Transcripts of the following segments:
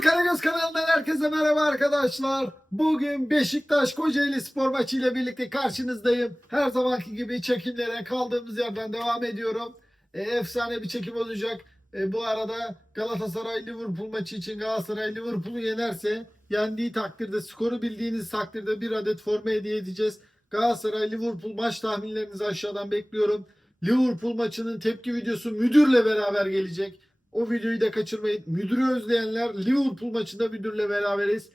Ertuğrul Karagöz kanalından herkese merhaba arkadaşlar. Bugün Beşiktaş Kocaeli spor maçı ile birlikte karşınızdayım. Her zamanki gibi çekimlere kaldığımız yerden devam ediyorum. E, efsane bir çekim olacak. E, bu arada Galatasaray Liverpool maçı için Galatasaray Liverpool'u yenerse yendiği takdirde skoru bildiğiniz takdirde bir adet forma hediye edeceğiz. Galatasaray Liverpool maç tahminlerinizi aşağıdan bekliyorum. Liverpool maçının tepki videosu müdürle beraber gelecek. O videoyu da kaçırmayın. Müdürü özleyenler Liverpool maçında müdürle beraberiz.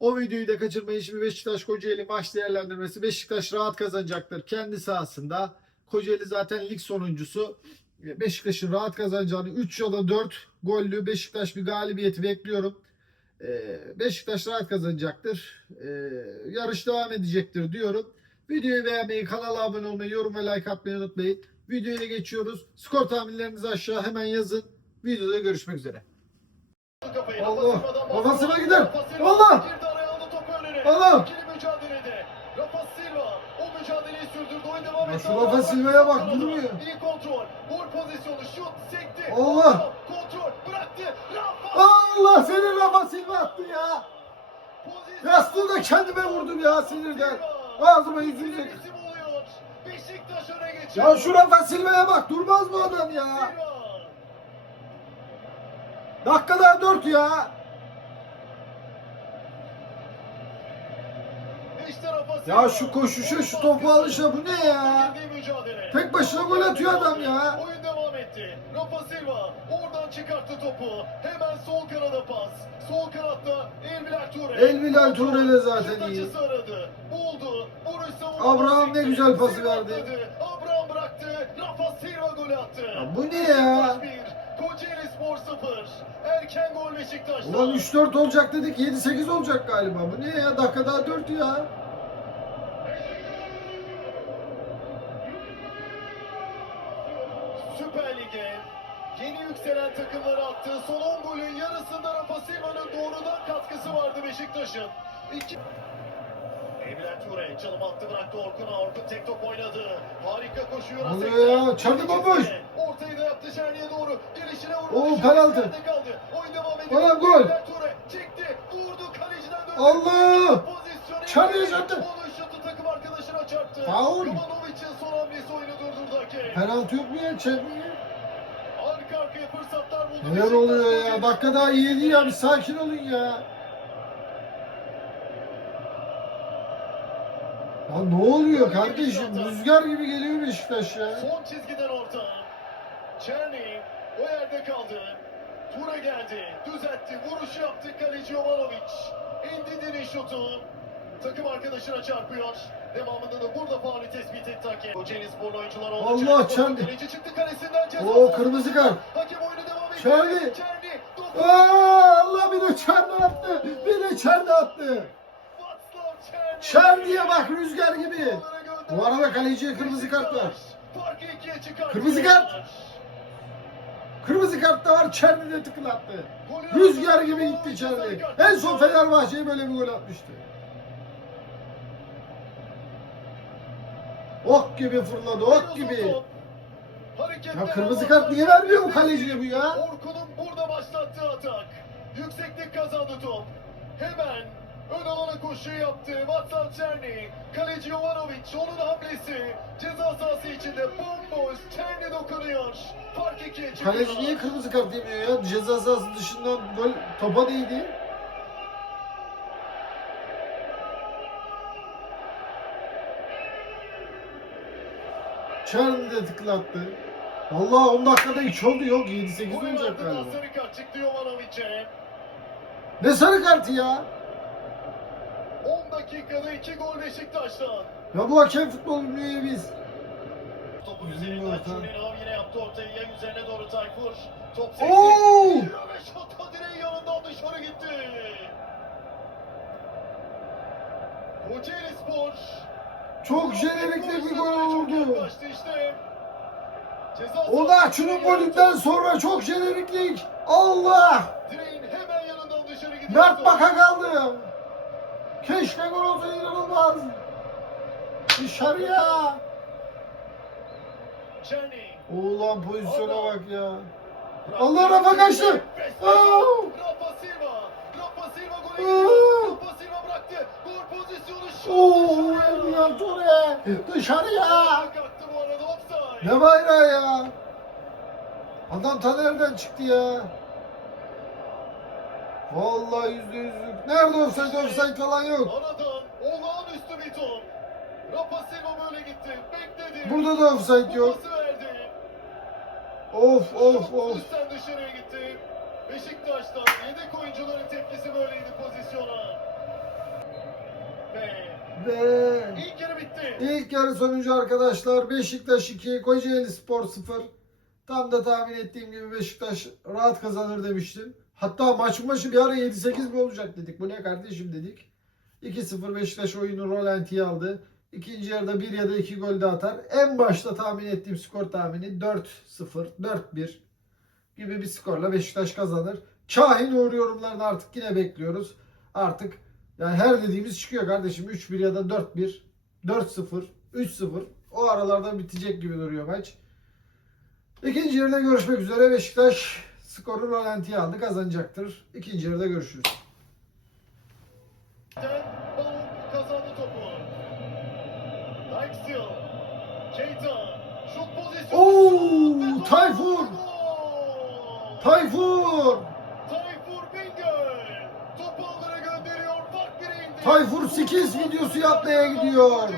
O videoyu da kaçırmayın. Şimdi Beşiktaş Kocaeli maç değerlendirmesi. Beşiktaş rahat kazanacaktır kendi sahasında. Kocaeli zaten lig sonuncusu. Beşiktaş'ın rahat kazanacağını 3 ya da 4 gollü Beşiktaş bir galibiyeti bekliyorum. Ee, Beşiktaş rahat kazanacaktır. Ee, yarış devam edecektir diyorum. Videoyu beğenmeyi, kanala abone olmayı, yorum ve like atmayı unutmayın. Videoya geçiyoruz. Skor tahminlerinizi aşağı hemen yazın. Videoda görüşmek üzere. Allah! Kafasına gider! Allah! Allah! Şu Rafa Silva'ya bak, durmuyor. İyi kontrol. Gol pozisyonu. Şut sekti. Allah! Kontrol. Bıraktı. Rafa. Allah senin Rafa Silva attı ya. Yastığı da kendime vurdum ya sinirden. Ağzıma yüzülecek. Ya şu Rafa Silva'ya bak durmaz mı adam ya? Silva. Dakikada 4 ya. Ya şu koşuşa şu topu alışa bu ne ya? Tek başına gol atıyor adam ya. Oyun devam etti. Rafa Silva oradan çıkarttı topu. Hemen sol kanada pas. Sol kanatta Elbilal Ture. El Bilal Ture de zaten iyi. aradı. Buldu. Abraham ne güzel pası verdi. Abraham bıraktı. Rafa Silva golü attı. Ya bu ne ya? Erken gol Beşiktaş'ta. Ulan 3-4 olacak dedik 7-8 olacak galiba. Bu ne ya? Dakikada 4 ya. Süper Lig'e yeni yükselen takımları attığı son 10 golün yarısında Rafa Silva'nın doğrudan katkısı vardı Beşiktaş'ın. İki... Emre Ture çalım attı bıraktı Orkun'a. Orkun tek top oynadı. Harika koşuyor. Oluyor ya? Çarptı bomboş. Ortayı da yaptı Şerli'ye doğru. Gelişine vurdu. Oo, penaltı. kaldı. Oyun devam ediyor. Ulan gol. Emre Ture çekti. Vurdu kaleciden döndü. Allah! İndi. çarptı. Onun şutu takım arkadaşına çarptı. Faul. Jovanovic'in son hamlesi oyunu durdurdu hakem. Penaltı yok mu ya? Çeviriyor. Arka arkaya fırsatlar buldu. Neler oluyor ya? Dakika daha iyi değil ya. Bir sakin olun ya. Ya ne oluyor kardeşim? Rüzgar gibi geliyor Beşiktaş ya. Son çizgiden orta. Çerni o yerde kaldı. Tura geldi. Düzeltti. Vuruşu yaptı kaleci Jovanovic. Endidi'nin şutu. Takım arkadaşına çarpıyor. Devamında da burada faulü tespit etti hakem. Kocaeli Spor'un oyuncular oldu. Allah, Çerni. Kaleci çıktı kalesinden ceza. Oo, kırmızı kart. Hakem oyunu devam ediyor. Çerni. Çerni. Aa, Allah bir de çerni attı. Bir de çerni attı. Çerni. Çerni'ye bak rüzgar gibi. Bu arada kaleciye kırmızı kart var. Kırmızı kart. Kırmızı kart da var Çerni de tıklattı. Rüzgar gibi gitti Çerni. En son Fenerbahçe'ye böyle bir gol atmıştı. Ok gibi fırladı, ok gibi. Ya kırmızı kart niye vermiyor bu kaleciye bu ya? Orkun'un burada başlattığı atak. Yükseklik kazandı top. Hemen ön alana koşu yaptı. Václav Çerni. Kaleci Jovanovic onun hamlesi. Ceza sahası içinde bomboş. Çerni dokunuyor. Fark ikiye çıkıyor. Kaleci niye kırmızı kart yemiyor ya? Ceza sahası dışında gol topa değdi. Çerni de tıklattı. Allah 10 dakikada 2 oldu yok 7-8 Golün olacak galiba. sarı kart çıktı Jovanovic'e. Ne sarı kartı ya? 10 dakikada 2 gol Beşiktaş'tan. Ya bu hakem futbol bilmiyor biz. Topu üzerinden Orta. Çulinov yine yaptı ortayı. Ya üzerine doğru Tayfur. Top sekti. Ve şata direğin yanından dışarı gitti. Kocaeli Spor. Çok jenerikli bir gol oldu. işte. O da Açı'nın golünden sonra çok jeneriklik. Allah! Direğin hemen yanından dışarı gidiyor. Mert Baka kaldı. Keşke gol olsa inanılmaz. Dışarıya. Oğlan pozisyona bak ya. Allah rafa kaçtı. Rafa Silva. Rafa Silva golü. Rafa Silva bıraktı. Gol pozisyonu şu. Oo, Ture. Dışarıya. Ne bayrağı ya. Adam ta nereden çıktı ya? Vallahi yüzde yüzlük. Nerede offside offside falan yok. Aradan olağanüstü bir top. Rafa Silva böyle gitti. Bekledi. Burada da offside yok. verdi. Of of of. Üstten dışarıya gitti. Beşiktaş'tan yedek oyuncuların tepkisi böyleydi pozisyona. Ve Ve ilk yarı bitti. ilk yarı sonucu arkadaşlar Beşiktaş 2, Kocaeli Spor 0. Tam da tahmin ettiğim gibi Beşiktaş rahat kazanır demiştim. Hatta maçın başı bir ara 7-8 mi olacak dedik. Bu ne kardeşim dedik. 2-0 Beşiktaş oyunu rolantiye aldı. İkinci yarıda bir ya da iki gol de atar. En başta tahmin ettiğim skor tahmini 4-0, 4-1 gibi bir skorla Beşiktaş kazanır. Kahin uğur yorumlarını artık yine bekliyoruz. Artık yani her dediğimiz çıkıyor kardeşim. 3-1 ya da 4-1, 4-0, 3-0 o aralarda bitecek gibi duruyor maç. İkinci yarıda görüşmek üzere. Beşiktaş skoru rolantiye aldı. Kazanacaktır. İkinci yarıda görüşürüz. Kazandı topu. Dykestil. Keita. Şut pozisyonu. Oo, Tayfur! Tayfur! Tayfur Bingöl. Topu aldıra gönderiyor. Fark bire indi. Tayfur Sikiz videosu yapmaya gidiyor.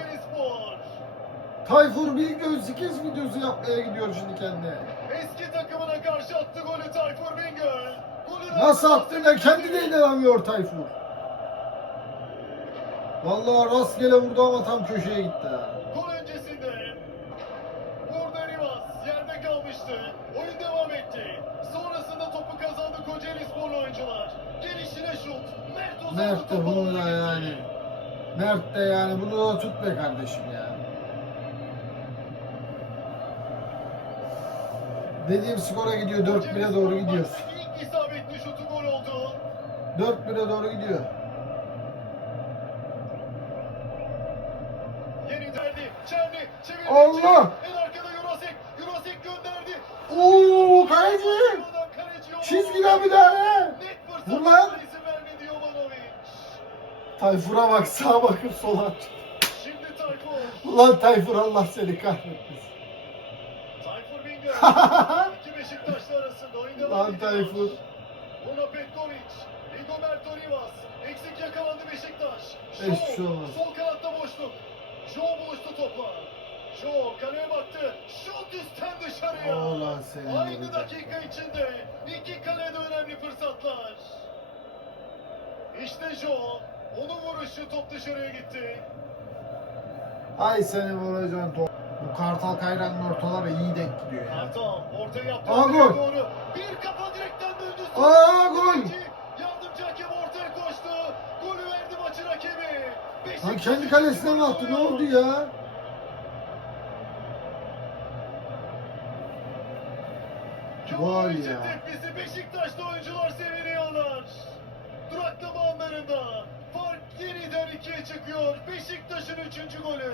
Tayfur Bilgöz 8 videosu yapmaya gidiyor şimdi kendine. Nasıl attığına kendi de inanamıyor Tayfur. Vallahi rastgele vurdu ama tam köşeye gitti. Gol öncesinde burada Rivas yerde kalmıştı. Oyun devam etti. Sonrasında topu kazandı Kocaeli sporlu oyuncular. Gelişine şut. Mert Mert de topu bunu aldı da gitti. yani. Mert de yani bunu da tut be kardeşim ya. Dediğim skora gidiyor 4-1'e doğru gidiyor. Oldu. 4-1'e doğru gidiyor. Yeni derdi. Çerni çevirdi. Allah! En arkada Jurasek. Jurasek gönderdi. Oo kaleci! Çizgiden müdahale! İzin vermedi Jovanovic. Tayfur'a bak sağa bakıp sola. Şimdi Tayfur. Ulan Tayfur Allah seni kahretmesin. Tayfur Bingöl. İki Beşiktaşlı arasında oyun devam Lan. Tayfur. Rigoberto Rivas. Eksik yakalandı Beşiktaş. Olmaz. Sol kanatta boşluk. Shaw buluştu topla. Shaw kaleye baktı. Şut üstten dışarıya. Allah seni Aynı dakika içinde iki kalede önemli fırsatlar. İşte Shaw. Onun vuruşu top dışarıya gitti. Ay seni vuracağım top. Bu Kartal Kayran'ın ortaları iyi denk gidiyor ya. Kartal orta yaptı. Aa, ortaya gol. Doğru. Bir kafa direkten döndü. Aa, gol. Yardımcı Lan kendi kalesine mi attı? Ne oldu ya? Gol ya. tepkisi Beşiktaş'ta oyuncular seviniyorlar. Duraklama anlarında fark yeniden ikiye çıkıyor. Beşiktaş'ın üçüncü golü.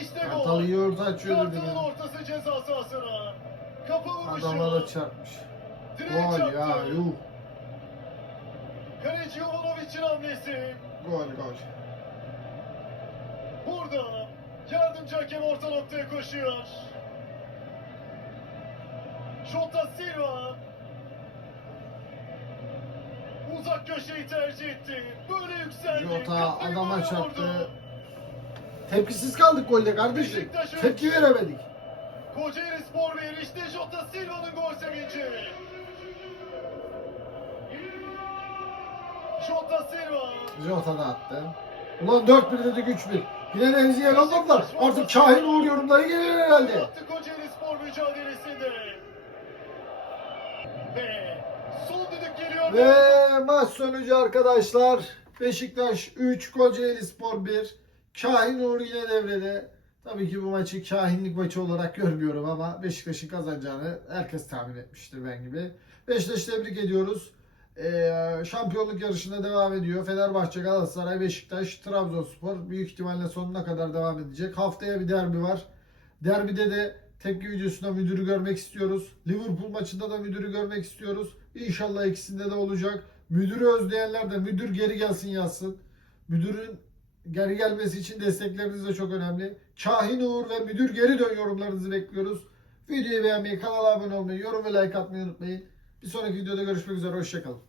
İşte Kartal gol. iyi orta açıyor Kartal'ın dedim. ortası ceza sahasına. Kafa vuruşu. Adama da çarpmış. Direğe Gol çarptı. ya yuh. Kaleci Jovanovic'in hamlesi. Gol gol. Burada yardımcı hakem orta noktaya koşuyor. Jota Silva uzak köşeyi tercih etti. Böyle yükseldi. Jota Kafayı adama böyle çarptı. Tepkisiz kaldık golde kardeşim. Beşiktaş üç. Tepki veremedik. Kocaeli Spor 1 işte Jota Silva'nın gol sevinci. Jota Silva. Jota da attı. Ulan 4-1 dedik 3-1. Yine de Enzi'ye yolladılar. Artık Şahin Uğur yorumları gelir herhalde. Attı Kocaeli Spor mücadelesinde. Ve son düdük geliyor. Ve maç sonucu arkadaşlar Beşiktaş 3, Kocaeli Spor 1. Şahin Uğur yine devrede. Tabii ki bu maçı kahinlik maçı olarak görmüyorum ama Beşiktaş'ın kazanacağını herkes tahmin etmiştir ben gibi. Beşiktaş'ı tebrik ediyoruz. Ee, şampiyonluk yarışına devam ediyor. Fenerbahçe, Galatasaray, Beşiktaş, Trabzonspor büyük ihtimalle sonuna kadar devam edecek. Haftaya bir derbi var. Derbide de tepki videosunda müdürü görmek istiyoruz. Liverpool maçında da müdürü görmek istiyoruz. İnşallah ikisinde de olacak. Müdürü özleyenler de müdür geri gelsin yazsın. Müdürün geri gelmesi için destekleriniz de çok önemli. Kahin Uğur ve Müdür Geri Dön yorumlarınızı bekliyoruz. Videoyu beğenmeyi, kanala abone olmayı, yorum ve like atmayı unutmayın. Bir sonraki videoda görüşmek üzere. Hoşçakalın.